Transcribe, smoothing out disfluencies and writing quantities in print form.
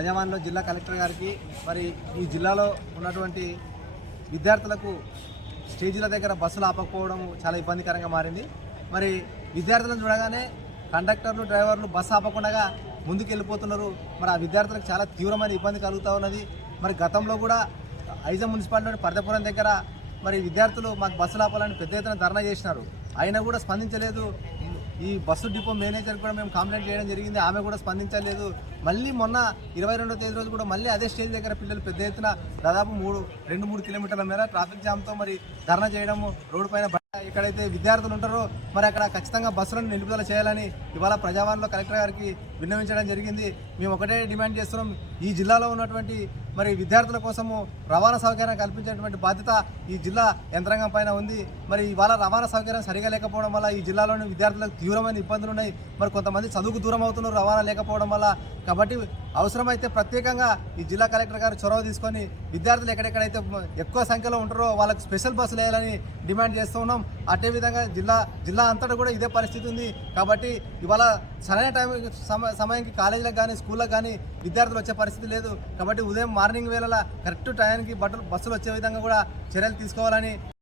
ప్రజావాణిలో జిల్లా కలెక్టర్ గారికి మరి ఈ జిల్లాలో ఉన్నటువంటి విద్యార్థులకు స్టేజీల దగ్గర బస్సులు ఆపకపోవడం చాలా ఇబ్బందికరంగా మారింది. మరి విద్యార్థులను చూడగానే కండక్టర్లు డ్రైవర్లు బస్సు ఆపకుండా ముందుకు వెళ్ళిపోతున్నారు. మరి ఆ విద్యార్థులకు చాలా తీవ్రమైన ఇబ్బంది కలుగుతూ ఉన్నది. మరి గతంలో కూడా ఐజా మున్సిపాలిటీలోని పర్దపురం దగ్గర మరి విద్యార్థులు మాకు బస్సులు ఆపాలని పెద్ద ఎత్తున ధర్నా చేసినారు. అయినా కూడా స్పందించలేదు. ఈ బస్సు డిపో మేనేజర్ కూడా మేము కంప్లైంట్ చేయడం జరిగింది, ఆమె కూడా స్పందించలేదు. మళ్ళీ మొన్న 22వ తేదీ రోజు కూడా మళ్ళీ అదే స్టేజ్ దగ్గర పిల్లలు పెద్ద ఎత్తున దాదాపు 2-3 కిలోమీటర్ల మేర ట్రాఫిక్ జామ్తో మరి ధర్నా చేయడము, రోడ్డు పైన ఎక్కడైతే విద్యార్థులు ఉంటారో మరి అక్కడ ఖచ్చితంగా బస్సులను నిలుపుదల చేయాలని ఇవాళ ప్రజావాణిలో కలెక్టర్ గారికి విన్నవించడం జరిగింది. మేము ఒకటే డిమాండ్ చేస్తున్నాం, ఈ జిల్లాలో ఉన్నటువంటి మరి విద్యార్థుల కోసము రవాణా సౌకర్యం కల్పించేటువంటి బాధ్యత ఈ జిల్లా యంత్రాంగం పైన ఉంది. మరి ఇవాళ రవాణా సౌకర్యం సరిగా లేకపోవడం వల్ల ఈ జిల్లాలోని విద్యార్థులకు తీవ్రమైన ఇబ్బందులు ఉన్నాయి. మరి కొంతమంది చదువుకు దూరం అవుతున్నారు రవాణా లేకపోవడం వల్ల. కాబట్టి అవసరమైతే ప్రత్యేకంగా ఈ జిల్లా కలెక్టర్ గారు చొరవ తీసుకొని విద్యార్థులు ఎక్కడెక్కడైతే ఎక్కువ సంఖ్యలో ఉంటారో వాళ్ళకి స్పెషల్ బస్సులు వేయాలని డిమాండ్ చేస్తూ ఉన్నాం. అదే విధంగా జిల్లా అంతటా కూడా ఇదే పరిస్థితి ఉంది. కాబట్టి ఇవాళ సరైన సమయానికి కాలేజీలకు కానీ స్కూళ్ళకు కానీ విద్యార్థులు వచ్చే పరిస్థితి లేదు. కాబట్టి ఉదయం మార్నింగ్ వేళ కరెక్ట్ టైంకి బస్సులు వచ్చే విధంగా కూడా చర్యలు తీసుకోవాలని